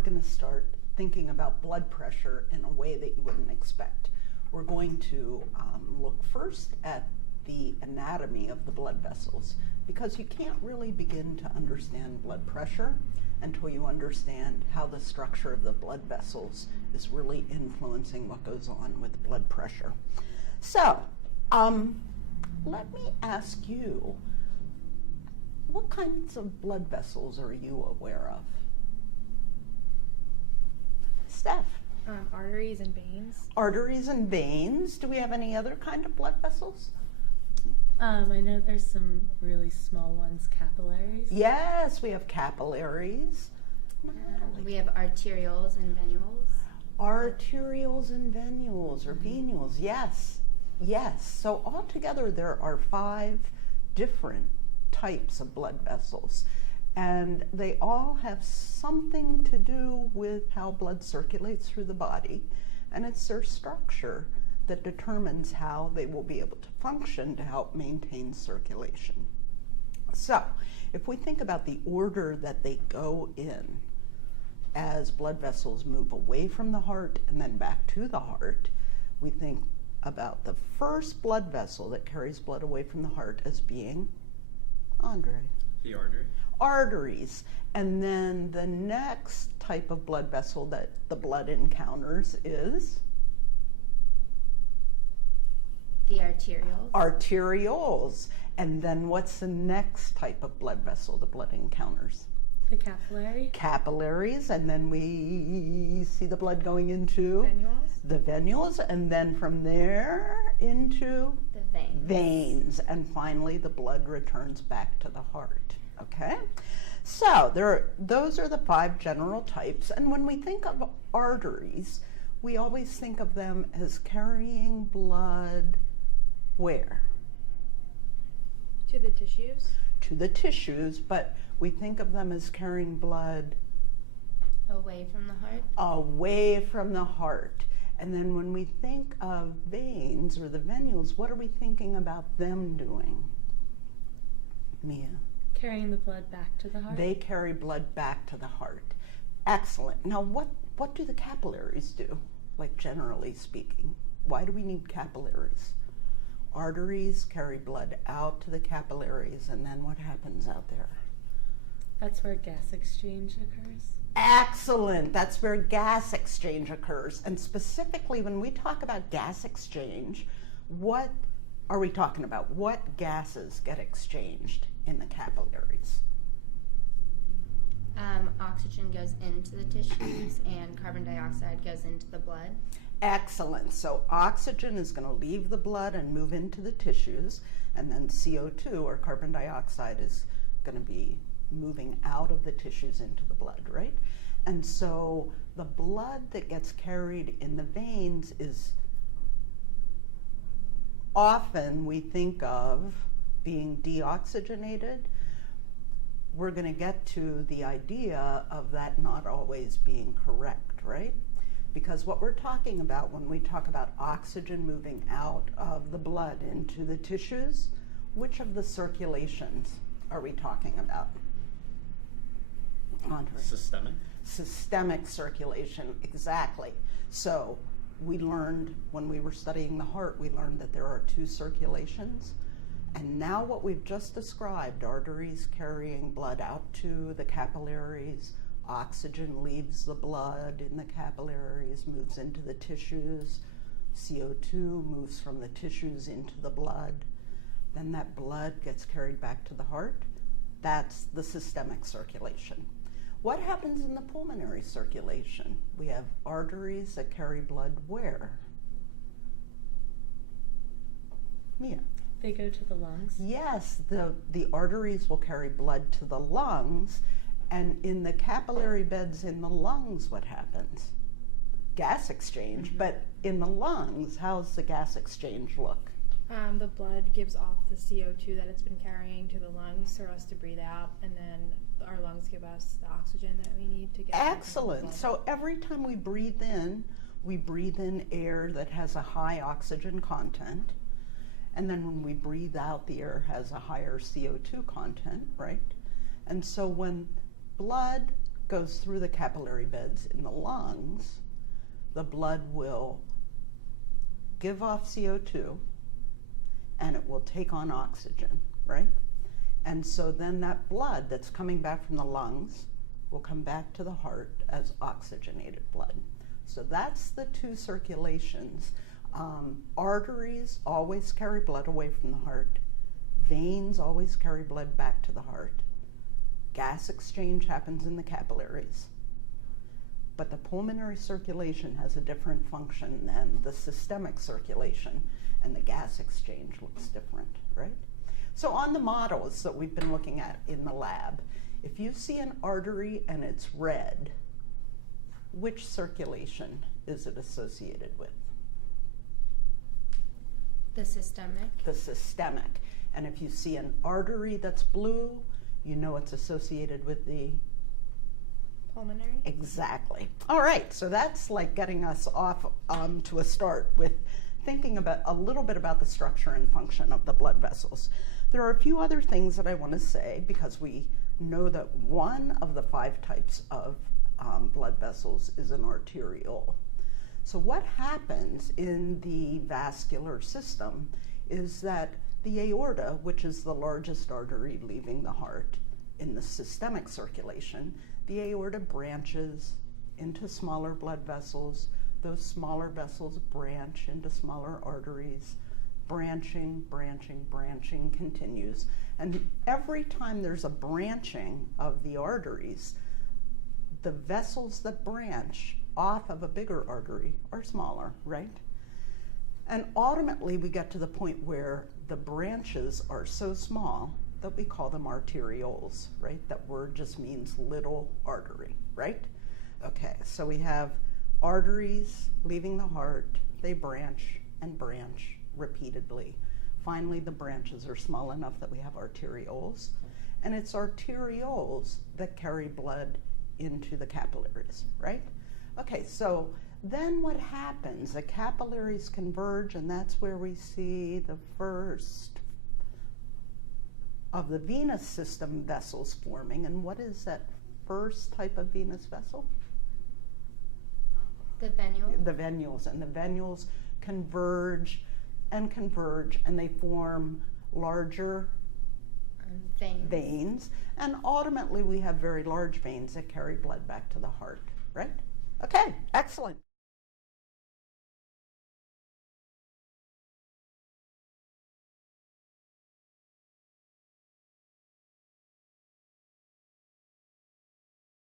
we're going to start thinking about blood pressure in a way that you wouldn't expect. We're going to look first at the anatomy of the blood vessels, because you can't really begin to understand blood pressure until you understand how the structure of the blood vessels is really influencing what goes on with blood pressure. So, let me ask you, what kinds of blood vessels are you aware of? Steph? Arteries and veins. Arteries and veins. Do we have any other kind of blood vessels? I know there's some really small ones, capillaries. Yes, we have capillaries. We have arterioles and venules. Arterioles and venules, or venules, yes. Yes, so altogether there are 5 different types of blood vessels, and they all have something to do with how blood circulates through the body, and it's their structure that determines how they will be able to function to help maintain circulation. So, if we think about the order that they go in as blood vessels move away from the heart and then back to the heart, we think about the first blood vessel that carries blood away from the heart as being, Andre? The artery. Arteries. And then the next type of blood vessel that the blood encounters is? The arterioles. Arterioles. And then what's the next type of blood vessel the blood encounters? The capillary. Capillaries. And then we see the blood going into? Venules. The venules. And then from there into? The veins. Veins. And finally the blood returns back to the heart. Okay? So those are the 5 general types. And when we think of arteries, we always think of them as carrying blood where? To the tissues. To the tissues, but we think of them as carrying blood Away from the heart. away from the heart. And then when we think of veins or the venules, what are we thinking about them doing? Mia? Carrying the blood back to the heart. They carry blood back to the heart. Excellent. Now, what do the capillaries do, like generally speaking? Why do we need capillaries? Arteries carry blood out to the capillaries, and then what happens out there? That's where gas exchange occurs. Excellent. That's where gas exchange occurs. And specifically, when we talk about gas exchange, what are we talking about? What gases get exchanged in the capillaries? Oxygen goes into the tissues and carbon dioxide goes into the blood. Excellent. So oxygen is going to leave the blood and move into the tissues, and then CO2, or carbon dioxide, is going to be moving out of the tissues into the blood, right? And so the blood that gets carried in the veins is often we think of being deoxygenated. We're going to get to the idea of that not always being correct, right? Because what we're talking about when we talk about oxygen moving out of the blood into the tissues, which of the circulations are we talking about? Andre? Systemic. Systemic circulation, exactly. So we learned when we were studying the heart, we learned that there are 2 circulations. And now what we've just described, arteries carrying blood out to the capillaries, oxygen leaves the blood in the capillaries, moves into the tissues, CO2 moves from the tissues into the blood, then that blood gets carried back to the heart. That's the systemic circulation. What happens in the pulmonary circulation? We have arteries that carry blood where? Mia? They go to the lungs. Yes, the arteries will carry blood to the lungs, and in the capillary beds in the lungs, what happens? Gas exchange, but in the lungs, how's the gas exchange look? The blood gives off the CO2 that it's been carrying to the lungs for us to breathe out, and then our lungs give us the oxygen that we need to get. Excellent. So every time we breathe in air that has a high oxygen content. And then when we breathe out, the air has a higher CO2 content, right? And so when blood goes through the capillary beds in the lungs, the blood will give off CO2 and it will take on oxygen, right? And so then that blood that's coming back from the lungs will come back to the heart as oxygenated blood. So that's the two circulations. Arteries always carry blood away from the heart. Veins always carry blood back to the heart. Gas exchange happens in the capillaries. But the pulmonary circulation has a different function than the systemic circulation, and the gas exchange looks different, right? So on the models that we've been looking at in the lab, if you see an artery and it's red, which circulation is it associated with? The systemic. The systemic. And if you see an artery that's blue, you know it's associated with the Pulmonary. exactly. All right, so that's like getting us off to a start with thinking about a little bit about the structure and function of the blood vessels. There are a few other things that I want to say because we know that one of the 5 types of blood vessels is an arteriole. So what happens in the vascular system is that the aorta, which is the largest artery leaving the heart in the systemic circulation, the aorta branches into smaller blood vessels. Those smaller vessels branch into smaller arteries. Branching, branching, branching continues. And every time there's a branching of the arteries, the vessels that branch off of a bigger artery are smaller, right? And ultimately we get to the point where the branches are so small that we call them arterioles, right? That word just means little artery, right? Okay, so we have arteries leaving the heart, they branch and branch repeatedly. Finally, the branches are small enough that we have arterioles, and it's arterioles that carry blood into the capillaries, right? Okay, so then what happens? The capillaries converge, and that's where we see the first of the venous system vessels forming. And what is that first type of venous vessel? The venule. The venules. And the venules converge, and they form larger veins. And ultimately, we have very large veins that carry blood back to the heart, right? Okay, excellent.